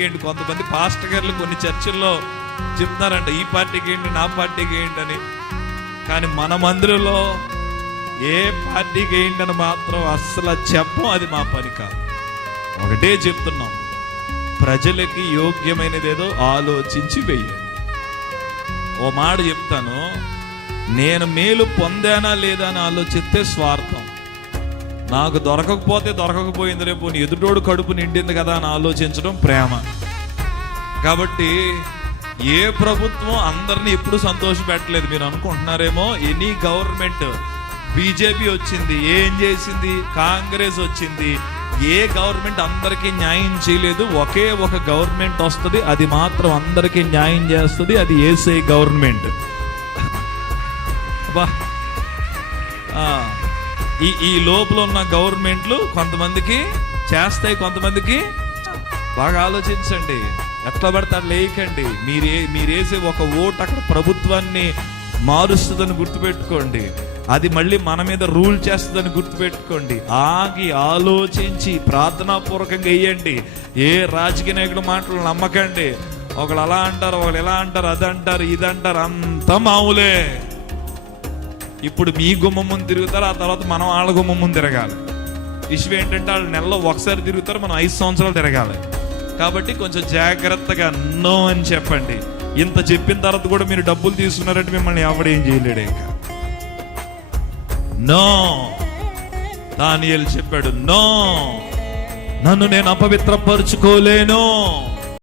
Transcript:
పార్టీకి ఏంటి. కొంతమంది పాస్టర్ గారులు కొన్ని చర్చిల్లో చెప్తున్నారంట ఈ పార్టీకి ఏంటి నా పార్టీకి ఏంటి అని. కానీ మన మందిరంలో ఏ పార్టీకి ఏంటని మాత్రం అస్సలు చెప్పం. అది మా పని కాదు. ఒకటే చెప్తున్నాం, ప్రజలకి యోగ్యమైనది ఏదో ఆలోచించి వెయ్యండి. ఓ మాట చెప్తాను, నేను మేలు పొందానా లేదా అని ఆలోచిస్తే స్వార్థం. నాకు దొరకకపోయింది, రేపు ఎదుటోడు కడుపు నిండింది కదా అని ఆలోచించడం ప్రేమ. కాబట్టి ఏ ప్రభుత్వం అందరినీ ఎప్పుడు సంతోష పెట్టలేదు. మీరు అనుకుంటున్నారేమో ఎనీ గవర్నమెంట్, బీజేపీ వచ్చింది ఏం చేసింది, కాంగ్రెస్ వచ్చింది, ఏ గవర్నమెంట్ అందరికీ న్యాయం చేయలేదు. ఒకే ఒక గవర్నమెంట్ వస్తుంది, అది మాత్రం అందరికీ న్యాయం చేస్తుంది. అది యేసే గవర్నమెంట్. ఈ లోపల ఉన్న గవర్నమెంట్లు కొంతమందికి చేస్తాయి, కొంతమందికి. బాగా ఆలోచించండి, ఎట్లా పడితే అట్లా వేయకండి. మీరేసే ఒక ఓటు అక్కడ ప్రభుత్వాన్ని మారుస్తుందని గుర్తుపెట్టుకోండి. అది మళ్ళీ మన మీద రూల్ చేస్తుందని గుర్తుపెట్టుకోండి. ఆగి ఆలోచించి ప్రార్థనాపూర్వకంగా వేయండి. ఏ రాజకీయ నాయకుడు మాటలు నమ్మకండి. ఒకళ్ళు అలా అంటారు, ఒకళ్ళు ఎలా అంటారు, అదంటారు, ఇదంటారు, అంతా మామూలే. ఇప్పుడు మీ గుమ్మం ముందు తిరుగుతారు, ఆ తర్వాత మనం వాళ్ళ గుమ్మం ముందు తిరగాలి. విషయం ఏంటంటే వాళ్ళు నెలలో ఒకసారి తిరుగుతారు, మనం 5 సంవత్సరాలు తిరగాలి. కాబట్టి కొంచెం జాగ్రత్తగా నో అని చెప్పండి. ఇంత చెప్పిన తర్వాత కూడా మీరు డబ్బులు తీసుకున్నారంటే మిమ్మల్ని ఎవడేం చేయలేడు. ఇంకా నో. దానియేలు చెప్పాడు, నో, నన్ను నేను అపవిత్రపరుచుకోలేను.